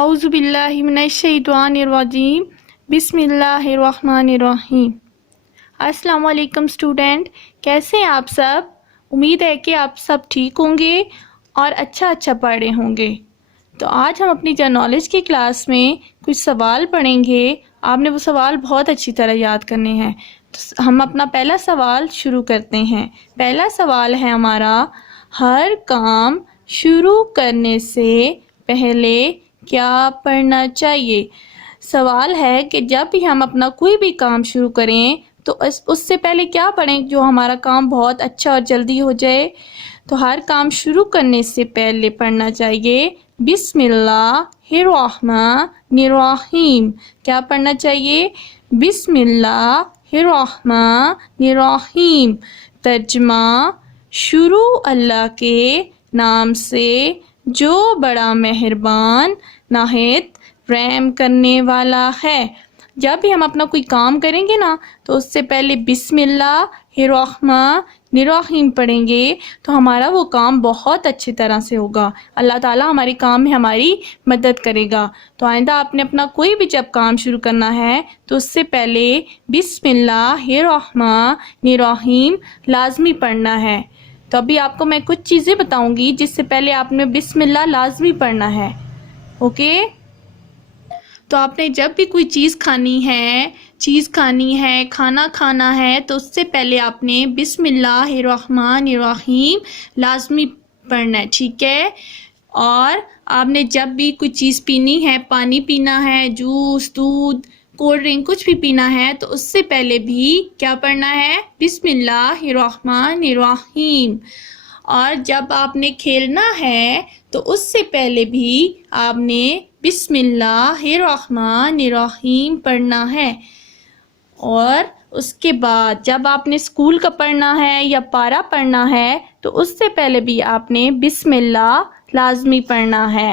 اعوذ باللہ من الشیطان الرجیم بسم اللہ الرحمن الرحیم۔ السلام علیکم اسٹوڈنٹ، کیسے ہیں آپ سب؟ امید ہے کہ آپ سب ٹھیک ہوں گے اور اچھا پڑھ رہے ہوں گے۔ تو آج ہم اپنی جنرل نالج کی کلاس میں کچھ سوال پڑھیں گے۔ آپ نے وہ سوال بہت اچھی طرح یاد کرنے ہیں۔ تو ہم اپنا پہلا سوال شروع کرتے ہیں۔ پہلا سوال ہے ہمارا، ہر کام شروع کرنے سے پہلے کیا پڑھنا چاہیے؟ سوال ہے کہ جب بھی ہم اپنا کوئی بھی کام شروع کریں تو اس سے پہلے کیا پڑھیں جو ہمارا کام بہت اچھا اور جلدی ہو جائے؟ تو ہر کام شروع کرنے سے پہلے پڑھنا چاہیے بسم اللہ الرحمن الرحیم۔ کیا پڑھنا چاہیے؟ بسم اللہ الرحمن الرحیم۔ ترجمہ: شروع اللہ کے نام سے جو بڑا مہربان نہایت رحم کرنے والا ہے۔ جب بھی ہم اپنا کوئی کام کریں گے نا تو اس سے پہلے بسم اللہ الرحمن الرحیم پڑھیں گے تو ہمارا وہ کام بہت اچھی طرح سے ہوگا۔ اللہ تعالیٰ ہمارے کام میں ہماری مدد کرے گا۔ تو آئندہ آپ نے اپنا کوئی بھی جب کام شروع کرنا ہے تو اس سے پہلے بسم اللہ الرحمن الرحیم لازمی پڑھنا ہے۔ تو ابھی آپ کو میں کچھ چیزیں بتاؤں گی جس سے پہلے آپ نے بسم اللہ لازمی پڑھنا ہے، اوکے؟ تو آپ نے جب بھی کوئی چیز کھانی ہے، کھانا کھانا ہے تو اس سے پہلے آپ نے بسم اللہ الرحمن الرحیم لازمی پڑھنا ہے، ٹھیک ہے؟ اور آپ نے جب بھی کوئی چیز پینی ہے، پانی پینا ہے، جوس، دودھ، کولڈ ڈرنک کچھ بھی پینا ہے تو اس سے پہلے بھی کیا پڑھنا ہے؟ بسم اللہ الرحمن الرحیم۔ اور جب آپ نے کھیلنا ہے تو اس سے پہلے بھی آپ نے بسم اللہ الرحمن الرحیم پڑھنا ہے۔ اور اس کے بعد جب آپ نے اسکول کا پڑھنا ہے یا پارا پڑھنا ہے تو اس سے پہلے بھی آپ نے بسم اللہ لازمی پڑھنا ہے۔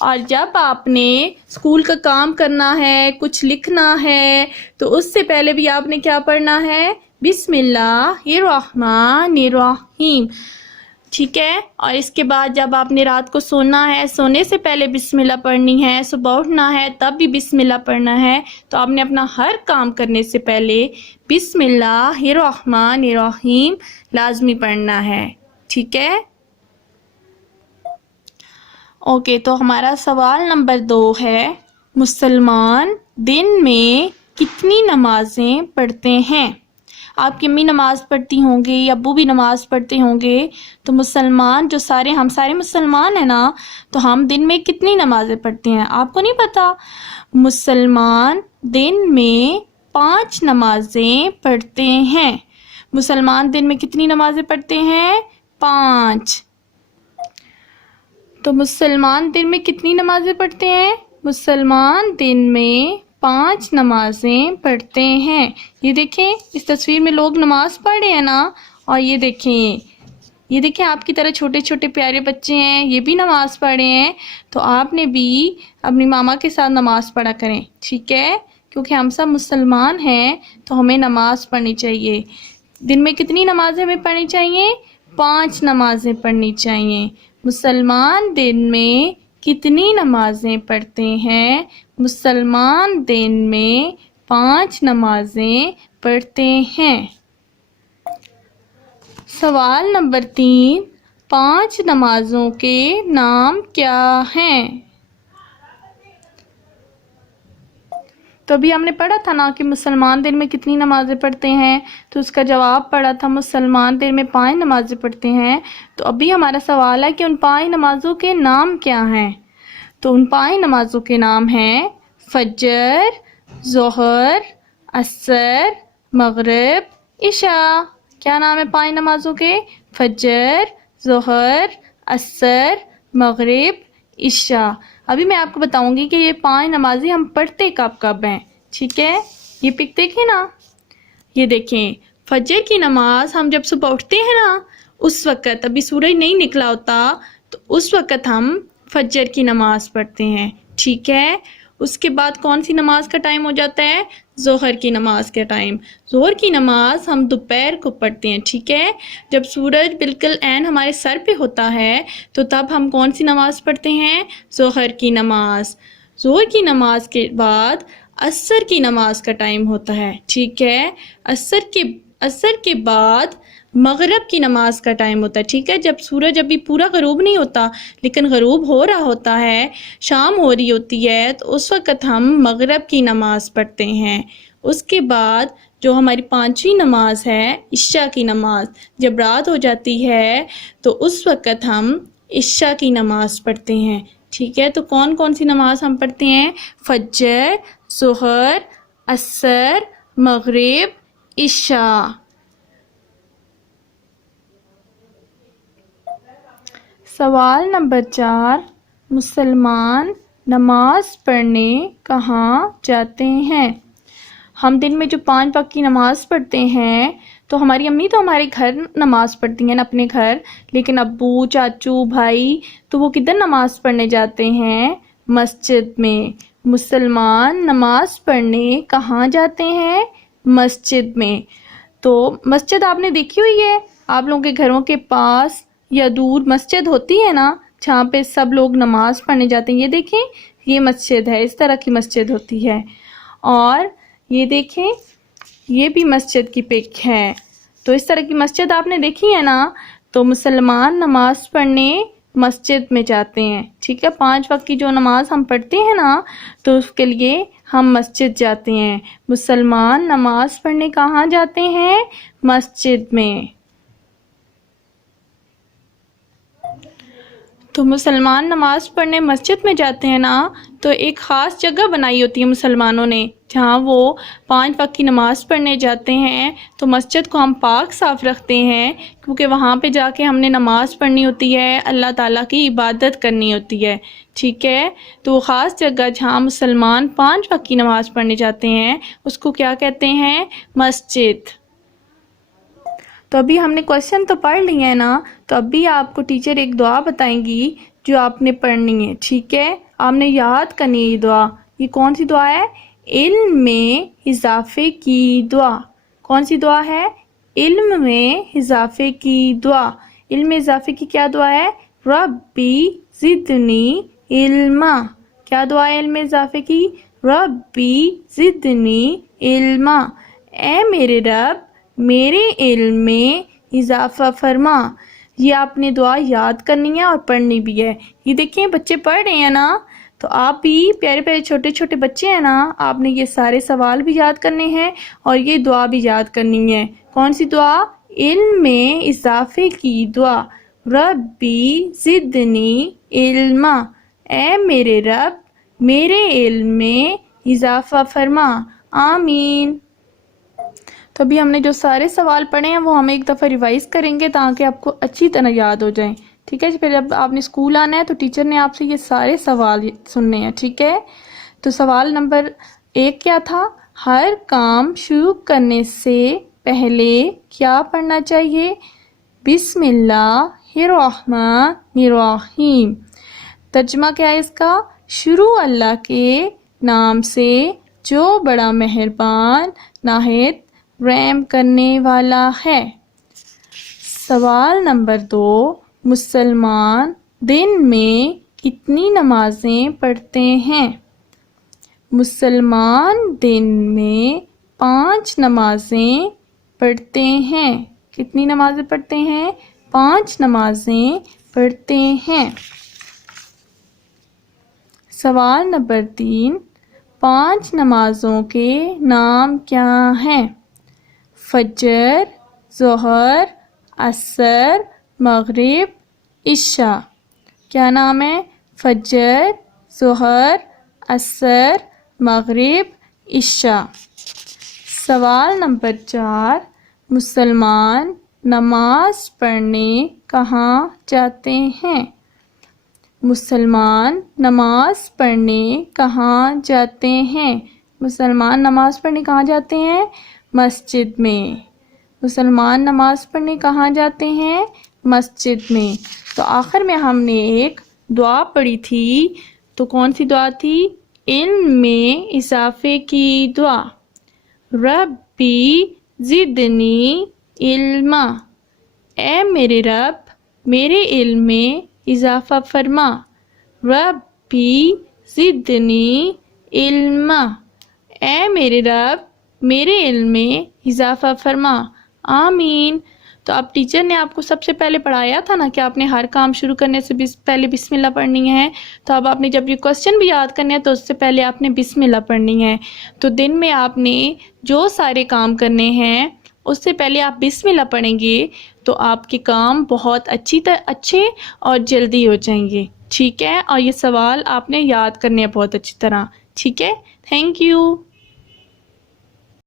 اور جب آپ نے اسکول کا کام کرنا ہے، کچھ لکھنا ہے تو اس سے پہلے بھی آپ نے کیا پڑھنا ہے؟ بسم اللہ الرحمن الرحیم، ٹھیک ہے؟ اور اس کے بعد جب آپ نے رات کو سونا ہے، سونے سے پہلے بسم اللہ پڑھنی ہے، صبح اٹھنا ہے تب بھی بسم اللہ پڑھنا ہے۔ تو آپ نے اپنا ہر کام کرنے سے پہلے بسم اللہ الرحمن الرحیم لازمی پڑھنا ہے، ٹھیک ہے؟ اوکے، تو ہمارا سوال نمبر 2 ہے، مسلمان دن میں کتنی نمازیں پڑھتے ہیں؟ آپ کی امی نماز پڑھتی ہوں گی، ابو بھی نماز پڑھتے ہوں گے، تو مسلمان ہم سارے مسلمان ہیں نا، تو ہم دن میں کتنی نمازیں پڑھتے ہیں آپ کو نہیں پتا؟ مسلمان دن میں 5 نمازیں پڑھتے ہیں۔ مسلمان دن میں کتنی نمازیں پڑھتے ہیں؟ 5۔ تو مسلمان دن میں کتنی نمازیں پڑھتے ہیں؟ مسلمان دن میں 5 نمازیں پڑھتے ہیں۔ یہ دیکھیں اس تصویر میں لوگ نماز پڑھ رہے ہیں نا، اور یہ دیکھیں آپ کی طرح چھوٹے چھوٹے پیارے بچے ہیں، یہ بھی نماز پڑھ رہے ہیں۔ تو آپ نے بھی اپنی ماما کے ساتھ نماز پڑھا کریں، ٹھیک ہے؟ کیونکہ ہم سب مسلمان ہیں تو ہمیں نماز پڑھنی چاہیے۔ دن میں کتنی نمازیں ہمیں پڑھنی چاہیے؟ 5 نمازیں پڑھنی چاہیے۔ مسلمان دن میں کتنی نمازیں پڑھتے ہیں؟ مسلمان دن میں 5 نمازیں پڑھتے ہیں۔ سوال نمبر 3، 5 نمازوں کے نام کیا ہیں؟ تو ابھی ہم نے پڑھا تھا نا کہ مسلمان دن میں کتنی نمازیں پڑھتے ہیں، تو اس کا جواب پڑھا تھا مسلمان دن میں 5 نمازیں پڑھتے ہیں۔ تو ابھی ہمارا سوال ہے کہ ان 5 نمازوں کے نام کیا ہیں؟ تو ان 5 نمازوں کے نام ہیں فجر، ظہر، عصر، مغرب، عشاء۔ کیا نام ہے 5 نمازوں کے؟ فجر، ظہر، عصر، مغرب، عشاء۔ ابھی میں آپ کو بتاؤں گی کہ یہ 5 نمازیں ہم پڑھتے کب ہیں، ٹھیک ہے؟ یہ پک دیکھیں نا، یہ دیکھیں فجر کی نماز ہم جب صبح اٹھتے ہیں نا اس وقت، ابھی سورج نہیں نکلا ہوتا تو اس وقت ہم فجر کی نماز پڑھتے ہیں، ٹھیک ہے؟ اس کے بعد کون سی نماز کا ٹائم ہو جاتا ہے؟ ظہر کی نماز کا ٹائم۔ ظہر کی نماز ہم دوپہر کو پڑھتے ہیں، ٹھیک ہے؟ جب سورج بالکل عین ہمارے سر پہ ہوتا ہے تو تب ہم کون سی نماز پڑھتے ہیں؟ ظہر کی نماز۔ ظہر کی نماز کے بعد عصر کی نماز کا ٹائم ہوتا ہے، ٹھیک ہے؟ عصر کے بعد مغرب کی نماز کا ٹائم ہوتا ہے، ٹھیک ہے؟ جب سورج ابھی پورا غروب نہیں ہوتا لیکن غروب ہو رہا ہوتا ہے، شام ہو رہی ہوتی ہے، تو اس وقت ہم مغرب کی نماز پڑھتے ہیں۔ اس کے بعد جو ہماری پانچویں نماز ہے عشاء کی نماز، جب رات ہو جاتی ہے تو اس وقت ہم عشاء کی نماز پڑھتے ہیں، ٹھیک ہے؟ تو کون کون سی نماز ہم پڑھتے ہیں؟ فجر، ظہر، عصر، مغرب، عشاء۔ سوال نمبر 4، مسلمان نماز پڑھنے کہاں جاتے ہیں؟ ہم دن میں جو 5 وقت کی نماز پڑھتے ہیں تو ہماری امی تو ہمارے گھر نماز پڑھتی ہیں نا، اپنے گھر، لیکن ابو، چاچو، بھائی تو وہ کدھر نماز پڑھنے جاتے ہیں؟ مسجد میں۔ مسلمان نماز پڑھنے کہاں جاتے ہیں؟ مسجد میں۔ تو مسجد آپ نے دیکھی ہوئی ہے، آپ لوگوں کے گھروں کے پاس یا دور مسجد ہوتی ہے نا، جہاں پہ سب لوگ نماز پڑھنے جاتے ہیں۔ یہ دیکھیں، یہ مسجد ہے، اس طرح کی مسجد ہوتی ہے۔ اور یہ دیکھیں، یہ بھی مسجد کی پک ہے۔ تو اس طرح کی مسجد آپ نے دیکھی ہے نا، تو مسلمان نماز پڑھنے مسجد میں جاتے ہیں، ٹھیک ہے؟ 5 وقت کی جو نماز ہم پڑھتے ہیں نا، تو اس کے لیے ہم مسجد جاتے ہیں۔ مسلمان نماز پڑھنے کہاں جاتے ہیں؟ مسجد میں۔ تو مسلمان نماز پڑھنے مسجد میں جاتے ہیں نا، تو ایک خاص جگہ بنائی ہوتی ہے مسلمانوں نے، جہاں وہ 5 وقت کی نماز پڑھنے جاتے ہیں۔ تو مسجد کو ہم پاک صاف رکھتے ہیں، کیونکہ وہاں پہ جا کے ہم نے نماز پڑھنی ہوتی ہے، اللہ تعالیٰ کی عبادت کرنی ہوتی ہے، ٹھیک ہے؟ تو وہ خاص جگہ جہاں مسلمان 5 وقت کی نماز پڑھنے جاتے ہیں، اس کو کیا کہتے ہیں؟ مسجد۔ تو ابھی ہم نے کوشچن تو پڑھ لیے ہیں نا، تو ابھی آپ کو ٹیچر ایک دعا بتائیں گی جو آپ نے پڑھنی ہے، ٹھیک ہے؟ آپ نے یاد کرنی ہے یہ دعا۔ یہ کون سی دعا ہے؟ علم میں اضافے کی دعا۔ کون سی دعا ہے؟ علم میں اضافے کی دعا۔ علم میں اضافے کی کیا دعا ہے؟ ربی زدنی علما۔ کیا دعا ہے علم میں اضافے کی؟ ربی زدنی علما۔ اے میرے رب، میرے علم میں اضافہ فرما۔ یہ آپ نے دعا یاد کرنی ہے اور پڑھنی بھی ہے۔ یہ دیکھیں بچے پڑھ رہے ہیں نا، تو آپ بھی پیارے پیارے چھوٹے چھوٹے بچے ہیں نا، آپ نے یہ سارے سوال بھی یاد کرنے ہیں اور یہ دعا بھی یاد کرنی ہے۔ کون سی دعا؟ علم میں اضافے کی دعا۔ ربی زدنی علما۔ اے میرے رب، میرے علم میں اضافہ فرما۔ آمین۔ تو ابھی ہم نے جو سارے سوال پڑھے ہیں وہ ہم ایک دفعہ ریوائز کریں گے تاکہ آپ کو اچھی طرح یاد ہو جائیں، ٹھیک ہے؟ پھر جب آپ نے اسکول آنا ہے تو ٹیچر نے آپ سے یہ سارے سوال سننے ہیں، ٹھیک ہے؟ تو سوال نمبر 1 کیا تھا؟ ہر کام شروع کرنے سے پہلے کیا پڑھنا چاہیے؟ بسم اللہ الرحمن الرحیم۔ ترجمہ کیا ہے اس کا؟ شروع اللہ کے نام سے جو بڑا مہربان نہایت رحم کرنے والا ہے۔ سوال نمبر 2، مسلمان دن میں کتنی نمازیں پڑھتے ہیں؟ مسلمان دن میں 5 نمازیں پڑھتے ہیں۔ کتنی نمازیں پڑھتے ہیں؟ 5 نمازیں پڑھتے ہیں۔ سوال نمبر 3، 5 نمازوں کے نام کیا ہیں؟ فجر، ظہر، عصر، مغرب، عشاء۔ کیا نام ہے؟ فجر، ظہر، عصر، مغرب، عشاء۔ سوال نمبر 4، مسلمان نماز پڑھنے کہاں جاتے ہیں؟ مسلمان نماز پڑھنے کہاں جاتے ہیں؟ مسلمان نماز پڑھنے کہاں جاتے ہیں؟ مسجد میں۔ مسلمان نماز پڑھنے کہاں جاتے ہیں؟ مسجد میں۔ تو آخر میں ہم نے ایک دعا پڑھی تھی، تو کون سی دعا تھی؟ علم میں اضافے کی دعا۔ ربی زدنی علما۔ اے میرے رب، میرے علم میں اضافہ فرما۔ ربی زدنی علما، اے میرے رب میرے علم میں اضافہ فرما، آمین۔ تو اب ٹیچر نے آپ کو سب سے پہلے پڑھایا تھا نا کہ آپ نے ہر کام شروع کرنے سے پہلے بسم اللہ پڑھنی ہے، تو اب آپ نے جب یہ کوسچن بھی یاد کرنے ہیں تو اس سے پہلے آپ نے بسم اللہ پڑھنی ہے۔ تو دن میں آپ نے جو سارے کام کرنے ہیں اس سے پہلے آپ بسم اللہ پڑھیں گے تو آپ کے کام بہت اچھے اور جلدی ہو جائیں گے، ٹھیک ہے؟ اور یہ سوال آپ نے یاد کرنے ہیں بہت اچھی طرح، ٹھیک ہے؟ Thank you.